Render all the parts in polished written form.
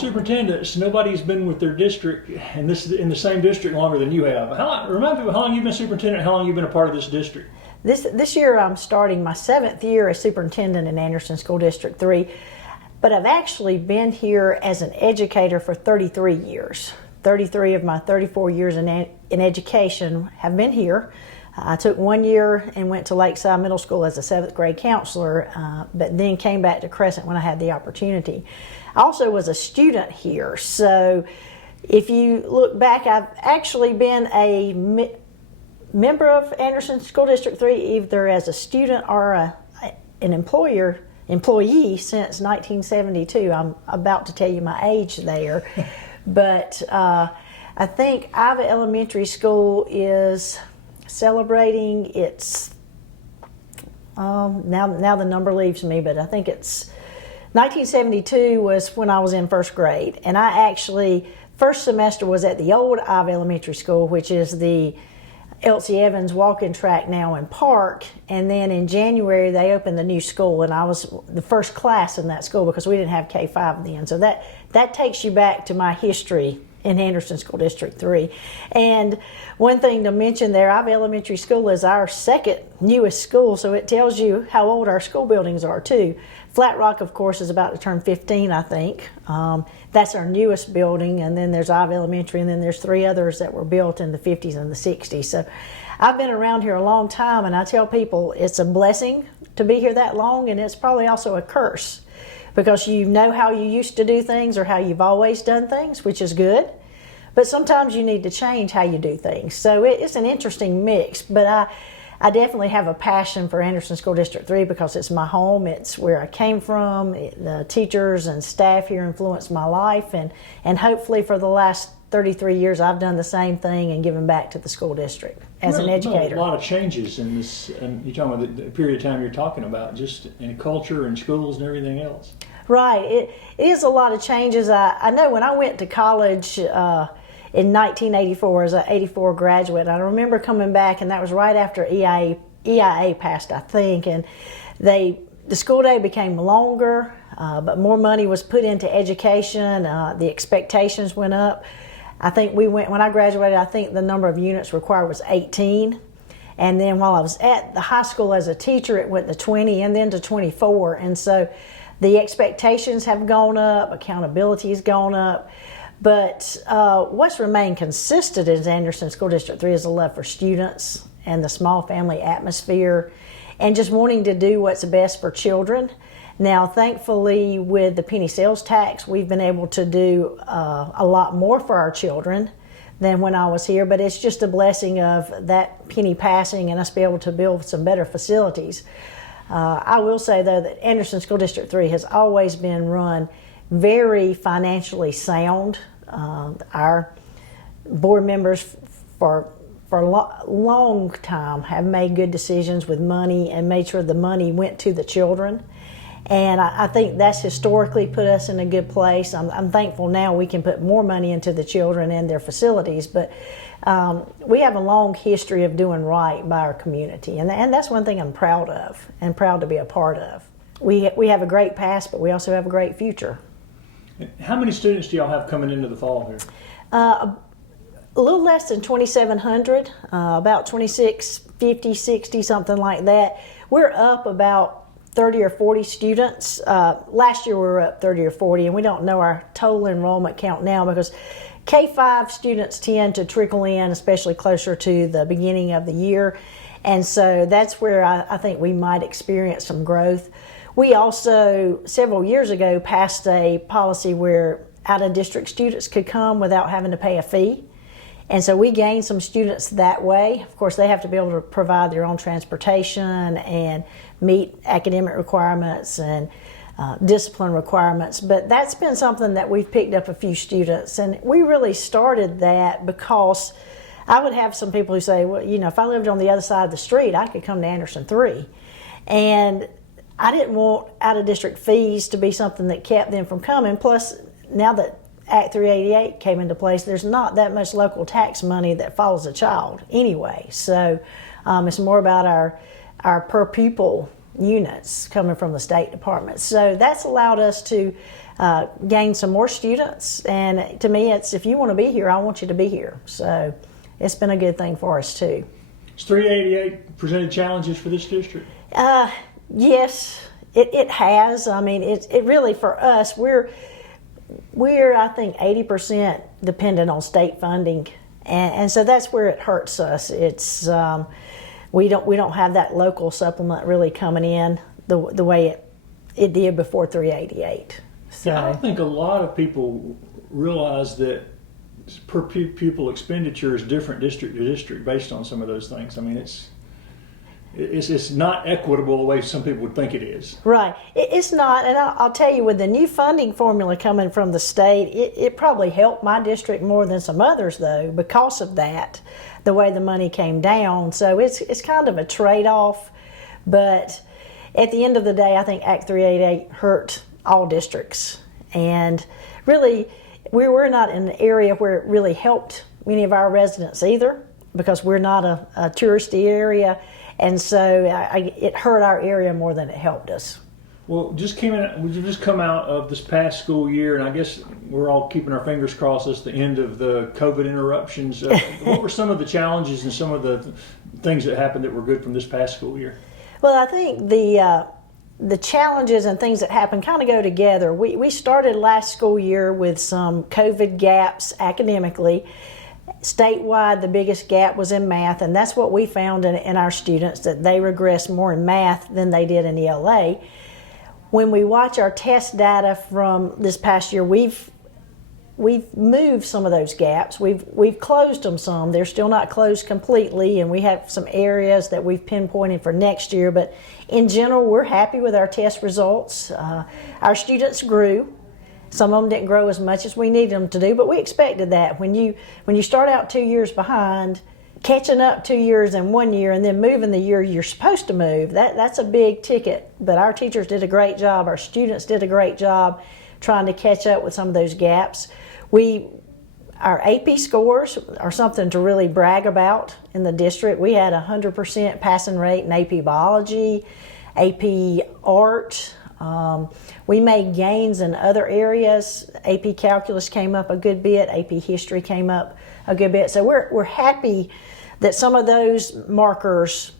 superintendents, nobody's been with their district in the same district longer than you have. Remind people how long you've been superintendent, how long you've been a part of this district. This year I'm starting my 7th year as superintendent in Anderson School District 3, but I've actually been here as an educator for 33 years. 33 of my 34 years in education have been here. I took 1 year and went to Lakeside Middle School as a 7th grade counselor, but then came back to Crescent when I had the opportunity. I also was a student here, so if you look back, I've actually been a member of Anderson School District 3 either as a student or an employee since 1972. I'm about to tell you my age there, but I think Ivy Elementary School is celebrating its now the number leaves me, but I think it's 1972 was when I was in 1st grade, and I actually first semester was at the old Ivy Elementary School, which is the Elsie Evans walking track now in Park, and then in January they opened the new school, and I was the first class in that school because we didn't have K-5 then. So that takes you back to my history in Anderson School District 3. And one thing to mention there, Ivy Elementary School is our 2nd newest school, so it tells you how old our school buildings are too. Flat Rock, of course, is about to turn 15, I think. That's our newest building, and then there's Ivy Elementary, and then there's 3 others that were built in the 50s and the 60s. So I've been around here a long time, and I tell people it's a blessing to be here that long, and it's probably also a curse, because you know how you used to do things or how you've always done things, which is good, but sometimes you need to change how you do things. So it's an interesting mix, but I definitely have a passion for Anderson School District 3 because it's my home, it's where I came from, the teachers and staff here influenced my life, and hopefully for the last 33 years I've done the same thing and given back to the school district as an educator. A lot of changes in this, and you're talking about the period of time you're talking about, just in culture and schools and everything else. Right, it is a lot of changes. I know when I went to college in 1984 as an 84 graduate, I remember coming back, and that was right after EIA passed, I think, and the school day became longer, but more money was put into education. The expectations went up. I think when I graduated, I think the number of units required was 18. And then while I was at the high school as a teacher, it went to 20 and then to 24. And so the expectations have gone up, accountability has gone up. But what's remained consistent in Anderson School District 3 is the love for students and the small family atmosphere and just wanting to do what's best for children. Now, thankfully, with the penny sales tax, we've been able to do a lot more for our children than when I was here, but it's just a blessing of that penny passing and us be able to build some better facilities. I will say, though, that Anderson School District 3 has always been run very financially sound. Our board members for a long time have made good decisions with money and made sure the money went to the children. And I think that's historically put us in a good place. I'm thankful now we can put more money into the children and their facilities, but we have a long history of doing right by our community, and that's one thing I'm proud of and proud to be a part of. We have a great past, but we also have a great future. How many students do y'all have coming into the fall here? A little less than 2,700, about 2,650, 60, something like that. We're up about 30 or 40 students. Last year we were up 30 or 40, and we don't know our total enrollment count now because K-5 students tend to trickle in, especially closer to the beginning of the year. And so that's where I think we might experience some growth. We also, several years ago, passed a policy where out-of-district students could come without having to pay a fee. And so we gained some students that way. Of course, they have to be able to provide their own transportation and meet academic requirements and discipline requirements. But that's been something that we've picked up a few students. And we really started that because I would have some people who say, well, you know, if I lived on the other side of the street, I could come to Anderson 3. And I didn't want out-of-district fees to be something that kept them from coming. Plus, now that Act 388 came into place, there's not that much local tax money that follows a child anyway. So it's more about our per pupil units coming from the State Department. So that's allowed us to gain some more students. And to me, it's if you want to be here, I want you to be here. So it's been a good thing for us too. Has 388 presented challenges for this district? Yes, it has. I mean, it really for us, we're I think 80% dependent on state funding, and so that's where it hurts us. It's we don't have that local supplement really coming in the way it did before 388. So I don't think a lot of people realize that per pupil expenditure is different district to district based on some of those things. I mean, it's not equitable the way some people would think it is. Right. It's not, and I'll tell you, with the new funding formula coming from the state, it probably helped my district more than some others, though, because of that, the way the money came down. So it's kind of a trade-off, but at the end of the day, I think Act 388 hurt all districts, and really, we're not in an area where it really helped many of our residents either, because we're not a touristy area. And so it hurt our area more than it helped us. Well, we've just come out of this past school year, and I guess we're all keeping our fingers crossed it's the end of the COVID interruptions. What were some of the challenges and some of the things that happened that were good from this past school year? Well, I think the challenges and things that happen kind of go together. We started last school year with some COVID gaps academically. Statewide, the biggest gap was in math, and that's what we found in our students, that they regressed more in math than they did in ELA. When we watch our test data from this past year, we've moved some of those gaps. We've closed them some. They're still not closed completely, and we have some areas that we've pinpointed for next year. But in general, we're happy with our test results. Our students grew. Some of them didn't grow as much as we needed them to do, but we expected that. When you start out 2 years behind, catching up 2 years in 1 year and then moving the year you're supposed to move, that's a big ticket. But our teachers did a great job. Our students did a great job trying to catch up with some of those gaps. Our AP scores are something to really brag about in the district. We had 100% passing rate in AP Biology, AP Art. We made gains in other areas. AP Calculus came up a good bit. AP History came up a good bit. So we're happy that some of those markers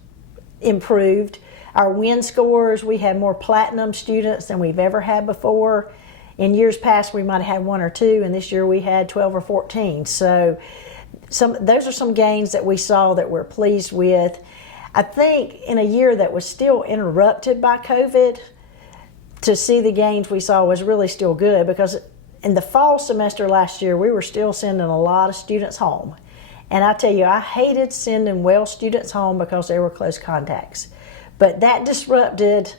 improved. Our win scores, we had more platinum students than we've ever had before. In years past, we might have had 1 or 2, and this year we had 12 or 14. So those are some gains that we saw that we're pleased with. I think in a year that was still interrupted by COVID, to see the gains we saw was really still good, because in the fall semester last year, we were still sending a lot of students home. And I tell you, I hated sending well students home because they were close contacts. But that disrupted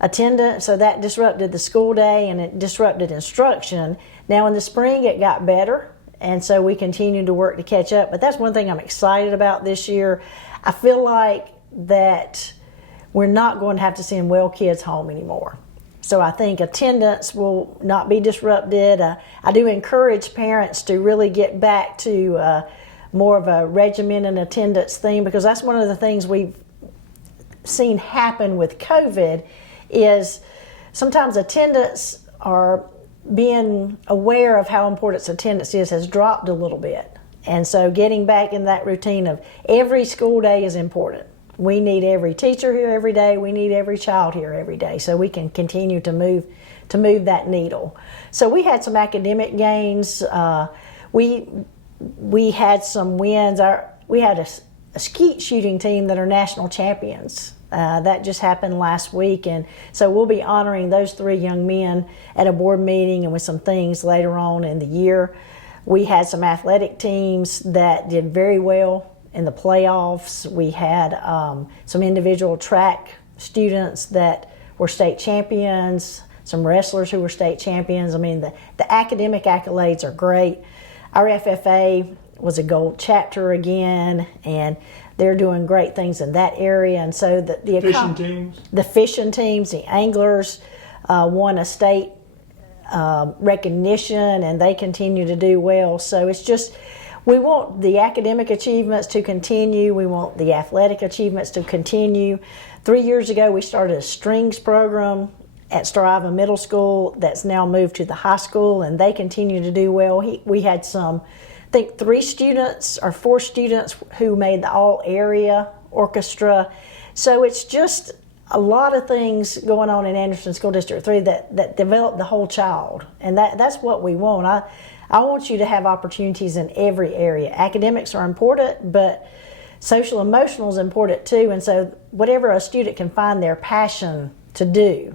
attendance, so that disrupted the school day, and it disrupted instruction. Now in the spring, it got better, and so we continue to work to catch up. But that's one thing I'm excited about this year. I feel like that we're not going to have to send well kids home anymore. So I think attendance will not be disrupted. I do encourage parents to really get back to more of a regimented attendance thing, because that's one of the things we've seen happen with COVID is sometimes attendance, or being aware of how important attendance is, has dropped a little bit. And so getting back in that routine of every school day is important. We need every teacher here every day. We need every child here every day, so we can continue to move that needle. So we had some academic gains. We had some wins. We had a skeet shooting team that are national champions. That just happened last week, and so we'll be honoring those 3 young men at a board meeting and with some things later on in the year. We had some athletic teams that did very well in the playoffs. We had some individual track students that were state champions, some wrestlers who were state champions. I mean, the academic accolades are great. Our FFA was a gold chapter again, and they're doing great things in that area. And so the fishing teams, the anglers won a state recognition, and they continue to do well. So it's just, we want the academic achievements to continue. We want the athletic achievements to continue. 3 years ago, we started a strings program. at Star Middle School that's now moved to the high school, and they continue to do well. We had some, I think 3 students or 4 students who made the all area orchestra. So it's just a lot of things going on in Anderson School District 3 that develop the whole child, and that's what we want. I want you to have opportunities in every area. Academics are important, but social emotional is important too, and so whatever a student can find their passion to do,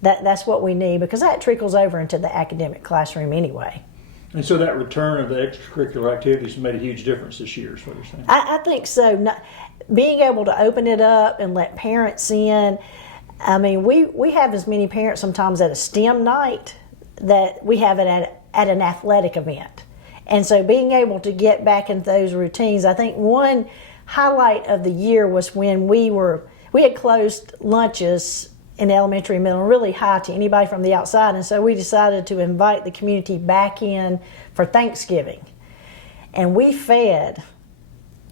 that's what we need, because that trickles over into the academic classroom anyway. And so that return of the extracurricular activities made a huge difference this year, is what you're saying? I think so. Being able to open it up and let parents in. I mean, we have as many parents sometimes at a STEM night that we have it at an athletic event. And so being able to get back into those routines, I think one highlight of the year was when we had closed lunches in elementary and middle really high to anybody from the outside, and so we decided to invite the community back in for Thanksgiving. And we fed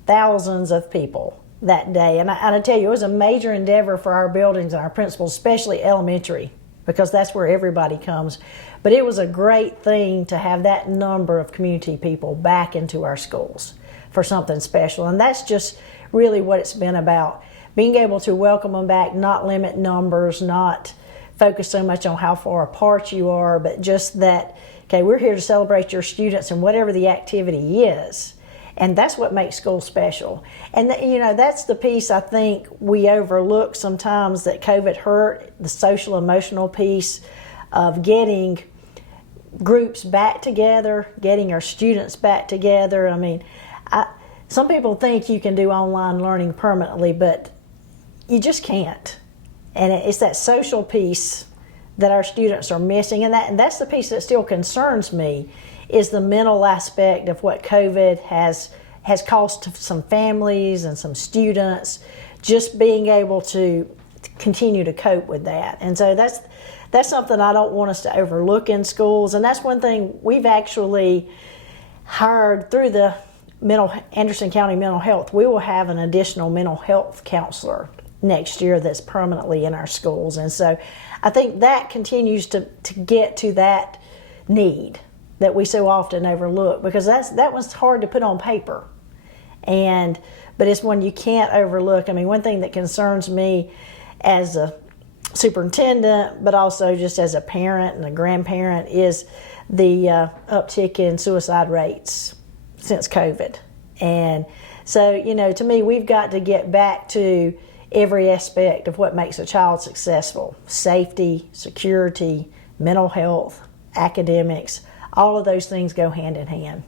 thousands of people that day, and I tell you, it was a major endeavor for our buildings and our principals, especially elementary, because that's where everybody comes. But it was a great thing to have that number of community people back into our schools for something special, and that's just really what it's been about. Being able to welcome them back, not limit numbers, not focus so much on how far apart you are, but just that, okay, we're here to celebrate your students and whatever the activity is. And that's what makes school special. And that's the piece I think we overlook sometimes that COVID hurt, the social emotional piece of getting groups back together, getting our students back together. I mean, some people think you can do online learning permanently, but you just can't. And it's that social piece that our students are missing, and that's the piece that still concerns me, is the mental aspect of what COVID has caused to some families and some students, just being able to continue to cope with that. And so that's something I don't want us to overlook in schools, and that's one thing we've actually hired through the Anderson County Mental Health. We will have an additional mental health counselor next year that's permanently in our schools, and so I think that continues to get to that need that we so often overlook, because that was hard to put on paper, but it's one you can't overlook. I mean, one thing that concerns me as a superintendent, but also just as a parent and a grandparent, is the uptick in suicide rates since COVID. And so, to me, we've got to get back to every aspect of what makes a child successful: safety, security, mental health, academics. All of those things go hand in hand.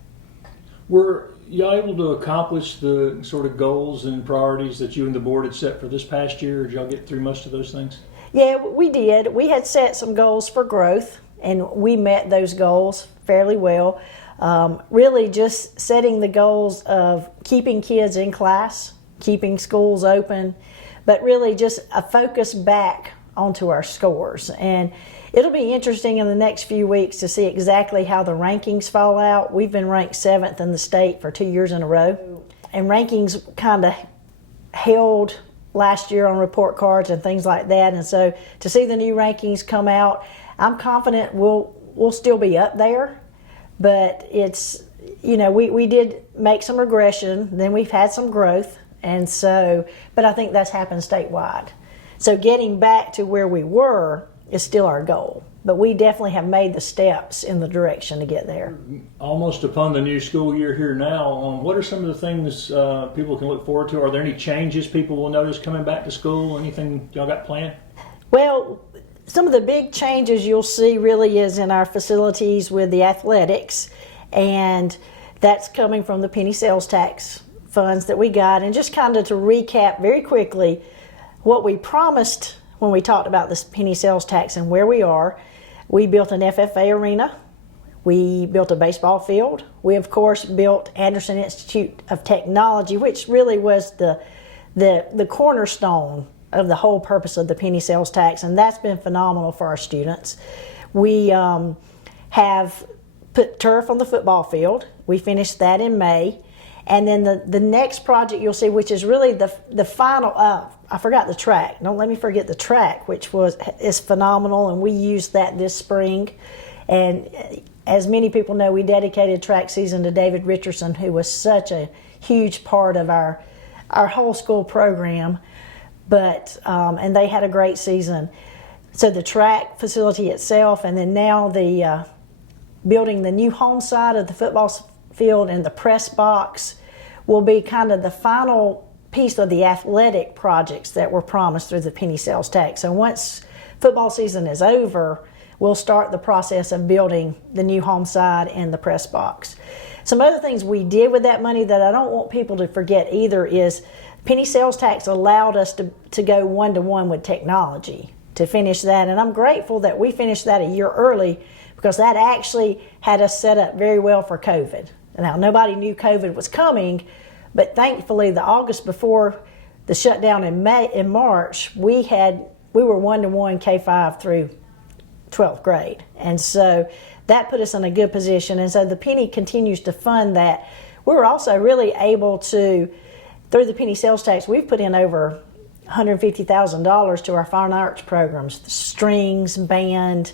Were you able to accomplish the sort of goals and priorities that you and the board had set for this past year? Did y'all get through most of those things? Yeah, we did. We had set some goals for growth, and we met those goals fairly well. Really just setting the goals of keeping kids in class, keeping schools open, but really just a focus back onto our scores. And it'll be interesting in the next few weeks to see exactly how the rankings fall out. We've been ranked 7th in the state for 2 years in a row, and rankings kind of held last year on report cards and things like that. And so to see the new rankings come out, I'm confident we'll still be up there. But it's, we did make some regression, then we've had some growth. And so, but I think that's happened statewide. So getting back to where we were is still our goal, but we definitely have made the steps in the direction to get there. Almost upon the new school year here now, what are some of the things people can look forward to? Are there any changes people will notice coming back to school? Anything y'all got planned? Well, some of the big changes you'll see really is in our facilities with the athletics, and that's coming from the penny sales tax funds that we got. And just kind of to recap very quickly what we promised when we talked about this penny sales tax and where we are. We built an FFA arena. We built a baseball field. We, of course, built Anderson Institute of Technology, which really was the cornerstone of the whole purpose of the penny sales tax, and that's been phenomenal for our students. We have put turf on the football field. We finished that in May, And then the next project you'll see, which is really the final, I forgot the track. Don't let me forget the track, which is phenomenal, and we used that this spring. And as many people know, we dedicated track season to David Richardson, who was such a huge part of our whole school program. But and they had a great season. So the track facility itself, and then now the building the new home side of the football field and the press box will be kind of the final piece of the athletic projects that were promised through the penny sales tax. So once football season is over, we'll start the process of building the new home side and the press box. Some other things we did with that money that I don't want people to forget either is penny sales tax allowed us to go one-to-one with technology to finish that. And I'm grateful that we finished that a year early, because that actually had us set up very well for COVID. Now, nobody knew COVID was coming, but thankfully the August before the shutdown in March, we were one-to-one K-5 through 12th grade. And so that put us in a good position. And so the penny continues to fund that. We were also really able to, through the penny sales tax, we've put in over $150,000 to our fine arts programs, strings, band,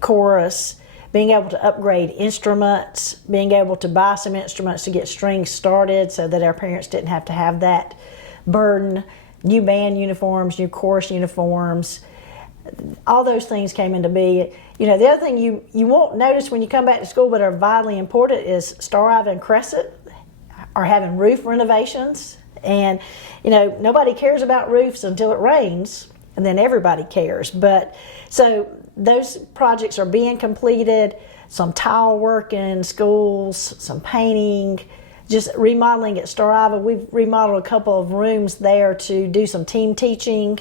chorus, being able to upgrade instruments, being able to buy some instruments to get strings started so that our parents didn't have to have that burden, new band uniforms, new chorus uniforms. All those things came into being. The other thing you won't notice when you come back to school but are vitally important is Star Ivy and Crescent are having roof renovations. And, nobody cares about roofs until it rains, and then everybody cares. But so those projects are being completed, some tile work in schools, some painting, just remodeling at Star Ivy. We've remodeled a couple of rooms there to do some team teaching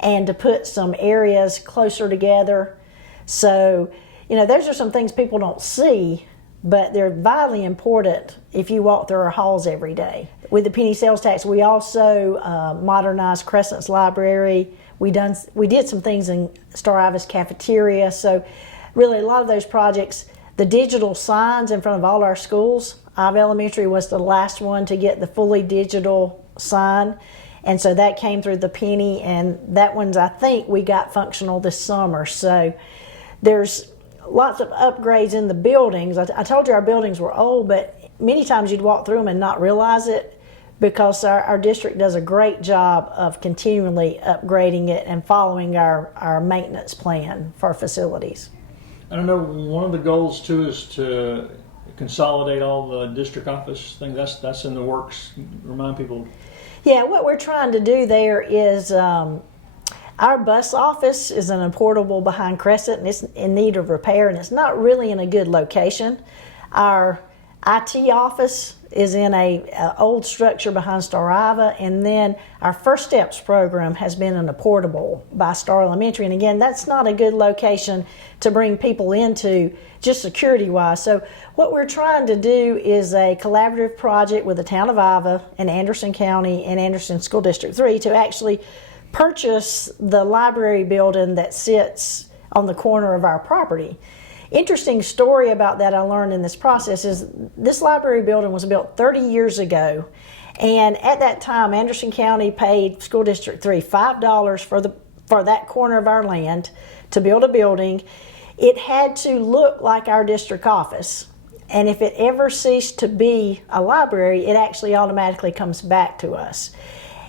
and to put some areas closer together. So, those are some things people don't see, but they're vitally important if you walk through our halls every day. With the penny sales tax, we also modernized Crescent's library. We did some things in Star Ivy's cafeteria. So really a lot of those projects, the digital signs in front of all our schools, Ivy Elementary was the last one to get the fully digital sign. And so that came through the penny, and that one's, I think, we got functional this summer. So there's lots of upgrades in the buildings. I told you our buildings were old, but many times you'd walk through them and not realize it, because our district does a great job of continually upgrading it and following our maintenance plan for facilities. I don't know, one of the goals too is to consolidate all the district office things. That's in the works. Remind people. Yeah, what we're trying to do there is our bus office is in a portable behind Crescent, and it's in need of repair, and it's not really in a good location. Our IT office is in a old structure behind Star Ivy, and then our First Steps program has been in a portable by Star Elementary. And again, that's not a good location to bring people into just security-wise. So what we're trying to do is a collaborative project with the town of Ivy and Anderson County and Anderson School District 3 to actually purchase the library building that sits on the corner of our property. Interesting story about that I learned in this process is this library building was built 30 years ago, and at that time Anderson County paid School District 3 $5 for that corner of our land to build a building. It had to look like our district office, and if it ever ceased to be a library, it actually automatically comes back to us.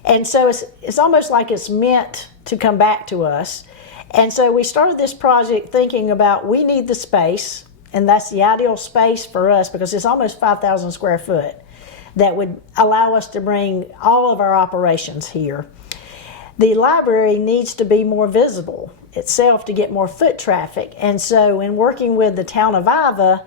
And so it's almost like it's meant to come back to us. And so we started this project thinking about we need the space, and that's the ideal space for us because it's almost 5,000 square foot that would allow us to bring all of our operations here. The library needs to be more visible itself to get more foot traffic. And so in working with the town of Ivy,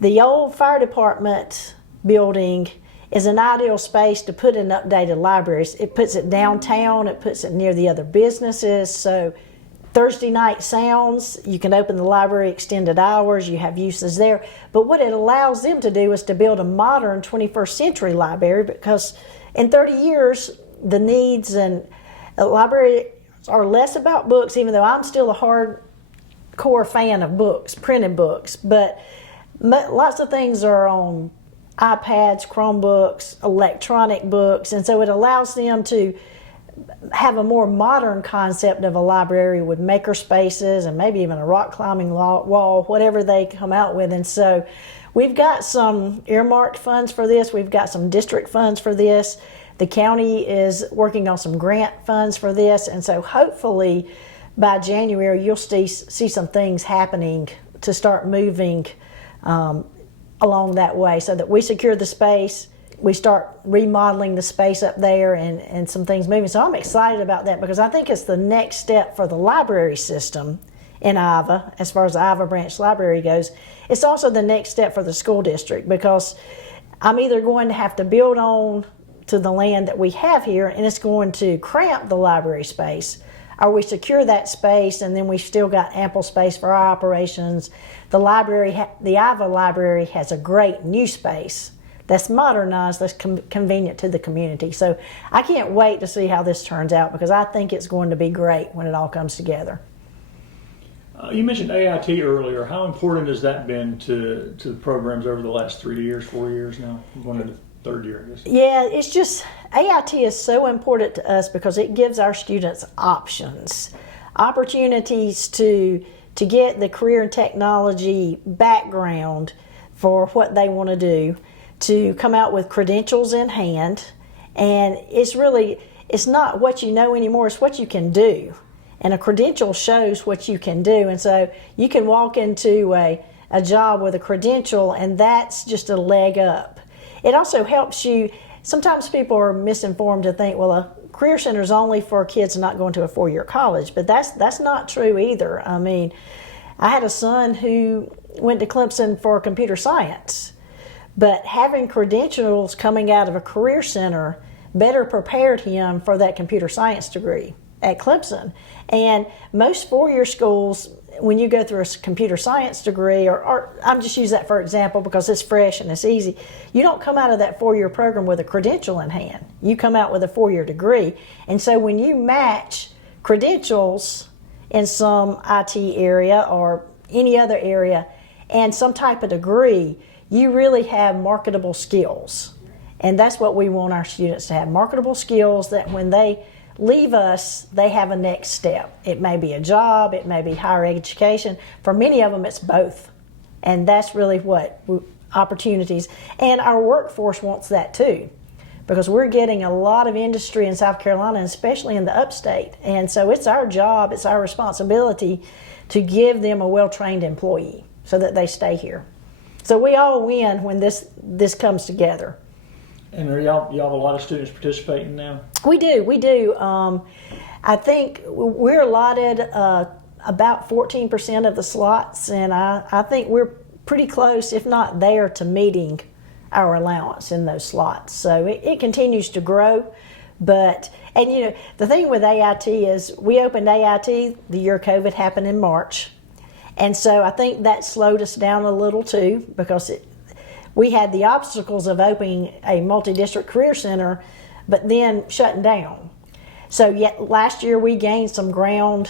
the old fire department building is an ideal space to put in updated libraries. It puts it downtown, it puts it near the other businesses. So Thursday night sounds, you can open the library extended hours, you have uses there. But what it allows them to do is to build a modern 21st century library, because in 30 years, the needs and the library are less about books, even though I'm still a hardcore fan of books, printed books. But lots of things are on iPads, Chromebooks, electronic books, and so it allows them to have a more modern concept of a library with maker spaces and maybe even a rock climbing wall, whatever they come out with. And so we've got some earmarked funds for this. We've got some district funds for this. The county is working on some grant funds for this. And so hopefully by January, you'll see some things happening to start moving along that way, so that we secure the space, we start remodeling the space up there, and some things moving. So I'm excited about that, because I think it's the next step for the library system in Iowa, as far as the Iowa Branch Library goes. It's also the next step for the school district, because I'm either going to have to build on to the land that we have here, and it's going to cramp the library space, or we secure that space and then we've still got ample space for our operations. The library, the Iowa Library, has a great new space that's modernized, that's convenient to the community. So I can't wait to see how this turns out, because I think it's going to be great when it all comes together. You mentioned AIT earlier. How important has that been to the programs over the last 3 years, 4 years now? Going into the third year, I guess. Yeah, it's just, AIT is so important to us because it gives our students opportunities to get the career and technology background for what they want to do, to come out with credentials in hand. And it's not what you know anymore, it's what you can do. And a credential shows what you can do. And so you can walk into a job with a credential, and that's just a leg up. It also helps you. Sometimes people are misinformed to think, well, a career center is only for kids not going to a four-year college, but that's not true either. I mean, I had a son who went to Clemson for computer science, but having credentials coming out of a career center better prepared him for that computer science degree at Clemson. And most four-year schools, when you go through a computer science degree, or I'm just using that for example because it's fresh and it's easy, you don't come out of that four-year program with a credential in hand. You come out with a four-year degree. And so when you match credentials in some IT area or any other area and some type of degree, you really have marketable skills. And that's what we want our students to have, marketable skills that when they leave us, they have a next step. It may be a job, it may be higher education. For many of them, it's both. And that's really what opportunities. And our workforce wants that too, because we're getting a lot of industry in South Carolina, and especially in the upstate. And so it's our job, it's our responsibility to give them a well-trained employee so that they stay here. So we all win when this comes together. And y'all have a lot of students participating now? We do. I think we're allotted about 14% of the slots, and I think we're pretty close, if not there, to meeting our allowance in those slots. So it continues to grow. And you know, the thing with AIT is we opened AIT the year COVID happened in March. And so I think that slowed us down a little too, because we had the obstacles of opening a multi-district career center, but then shutting down. So yet last year we gained some ground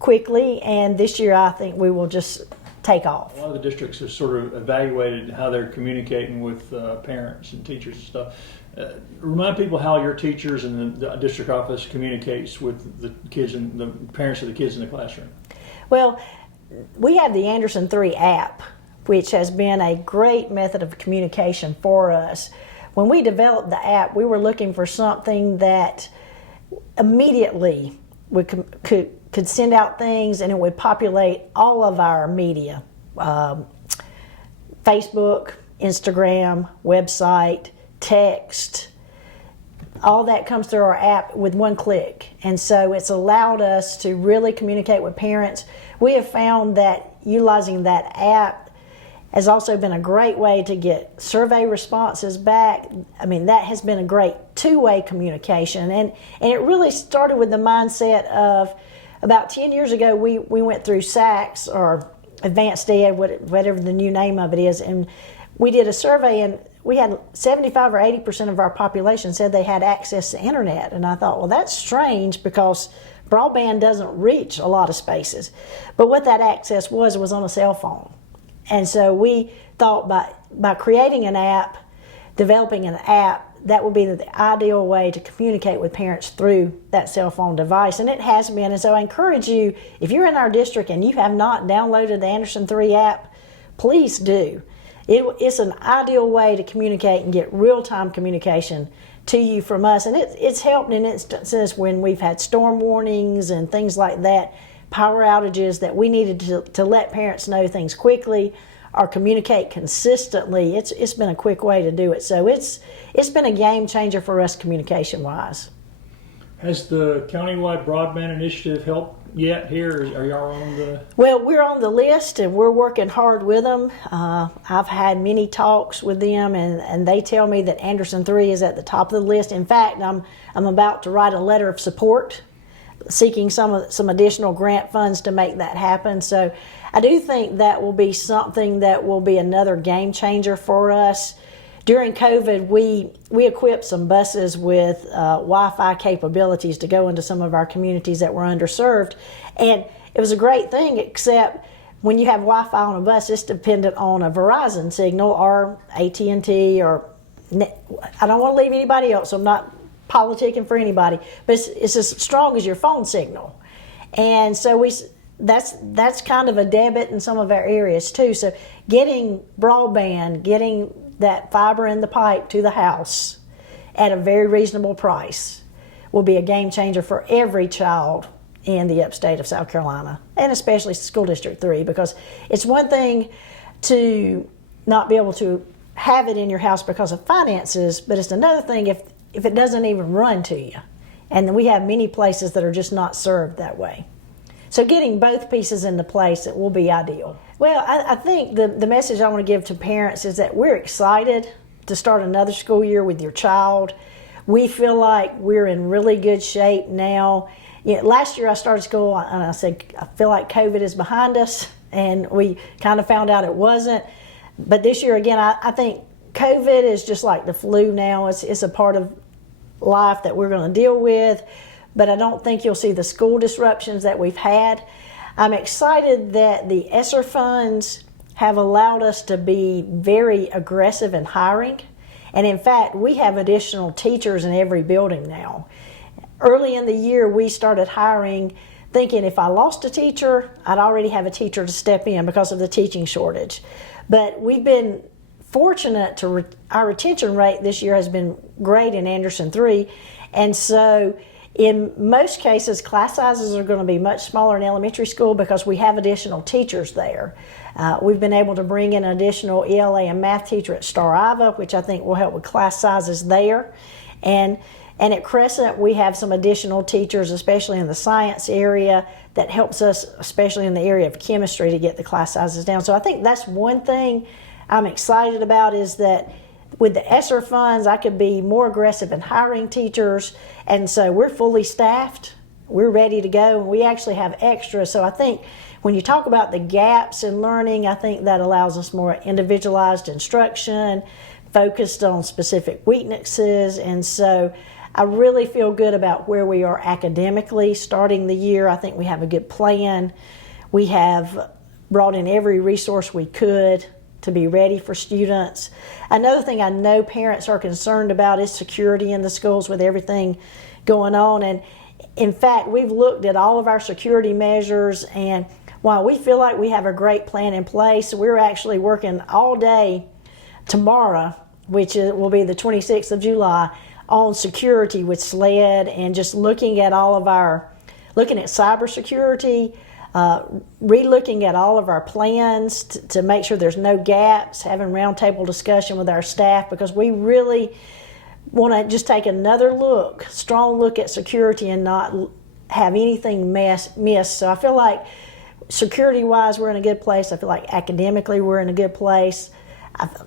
quickly, and this year I think we will just take off. A lot of the districts have sort of evaluated how they're communicating with parents and teachers and stuff. Remind people how your teachers and the district office communicates with the kids and the parents of the kids in the classroom. Well, we have the Anderson 3 app, which has been a great method of communication for us. When we developed the app, we were looking for something that immediately could send out things, and it would populate all of our media, Facebook, Instagram, website, text. All that comes through our app with one click. And so it's allowed us to really communicate with parents. We have found that utilizing that app has also been a great way to get survey responses back. I mean, that has been a great two-way communication. And it really started with the mindset of about 10 years ago, we went through SACS, or Advanced Ed, whatever the new name of it is, and we did a survey, and we had 75 or 80% of our population said they had access to internet. And I thought, well, that's strange because broadband doesn't reach a lot of spaces. But what that access was on a cell phone. And so we thought by by creating an app, developing an app, that would be the ideal way to communicate with parents through that cell phone device. And it has been. And so I encourage you, if you're in our district and you have not downloaded the Anderson 3 app, please do. It's an ideal way to communicate and get real-time communication to you from us. And it's helped in instances when we've had storm warnings and things like that, power outages that we needed to let parents know things quickly or communicate consistently. It's been a quick way to do it. So it's been a game changer for us communication-wise. Has the countywide broadband initiative helped yet here? Are y'all on the... Well, we're on the list and we're working hard with them. I've had many talks with them and they tell me that Anderson 3 is at the top of the list. In fact, I'm about to write a letter of support seeking some additional grant funds to make that happen. So I do think that will be something that will be another game changer for us. During COVID, we equipped some buses with Wi-Fi capabilities to go into some of our communities that were underserved. And it was a great thing, except when you have Wi-Fi on a bus, it's dependent on a Verizon signal or AT&T or... I don't want to leave anybody else, so I'm not politicking for anybody, but it's as strong as your phone signal. And so that's kind of a debit in some of our areas too. So getting broadband, getting that fiber in the pipe to the house at a very reasonable price will be a game changer for every child in the upstate of South Carolina, and especially School District 3, because it's one thing to not be able to have it in your house because of finances, but it's another thing if it doesn't even run to you. And then we have many places that are just not served that way. So getting both pieces into place, it will be ideal. Well, I think the message I want to give to parents is that we're excited to start another school year with your child. We feel like we're in really good shape now. Last year I started school and I said, I feel like COVID is behind us, and we kind of found out it wasn't. But this year, again, I think COVID is just like the flu now. It's a part of life that we're going to deal with. But I don't think you'll see the school disruptions that we've had. I'm excited that the ESSER funds have allowed us to be very aggressive in hiring. And in fact, we have additional teachers in every building now. Early in the year, we started hiring thinking if I lost a teacher, I'd already have a teacher to step in because of the teaching shortage. But we've been fortunate to our retention rate this year has been great in Anderson 3. And so in most cases, class sizes are going to be much smaller in elementary school because we have additional teachers there. We've been able to bring in an additional ELA and math teacher at Star Iva, which I think will help with class sizes there. And at Crescent, we have some additional teachers, especially in the science area, that helps us, especially in the area of chemistry, to get the class sizes down. So I think that's one thing I'm excited about, is that with the ESSER funds, I could be more aggressive in hiring teachers. And so we're fully staffed. We're ready to go. And we actually have extra. So I think when you talk about the gaps in learning, I think that allows us more individualized instruction, focused on specific weaknesses. And so I really feel good about where we are academically starting the year. I think we have a good plan. We have brought in every resource we could to be ready for students. Another thing I know parents are concerned about is security in the schools with everything going on. And in fact, we've looked at all of our security measures, and while we feel like we have a great plan in place, we're actually working all day tomorrow, which will be the 26th of July, on security with SLED and just looking at cybersecurity, re-looking at all of our plans to make sure there's no gaps, having roundtable discussion with our staff, because we really want to just take another strong look at security and not have anything missed. So I feel like security-wise, we're in a good place. I feel like academically, we're in a good place.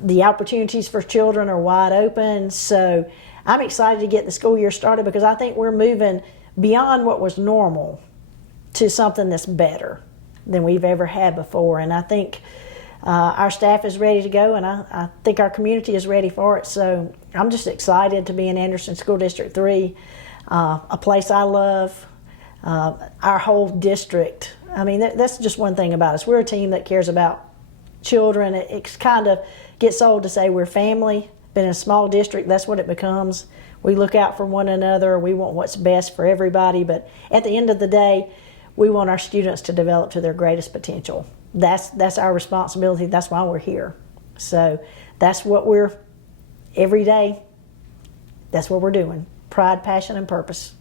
The opportunities for children are wide open. So I'm excited to get the school year started, because I think we're moving beyond what was normal to something that's better than we've ever had before. And I think our staff is ready to go, and I think our community is ready for it. So I'm just excited to be in Anderson School District 3, a place I love, our whole district. I mean, that's just one thing about us. We're a team that cares about children. It kind of gets old to say we're family. But in a small district, that's what it becomes. We look out for one another. We want what's best for everybody. But at the end of the day, we want our students to develop to their greatest potential. That's our responsibility. That's why we're here. So that's what we're, every day, that's what we're doing. Pride, passion, and purpose.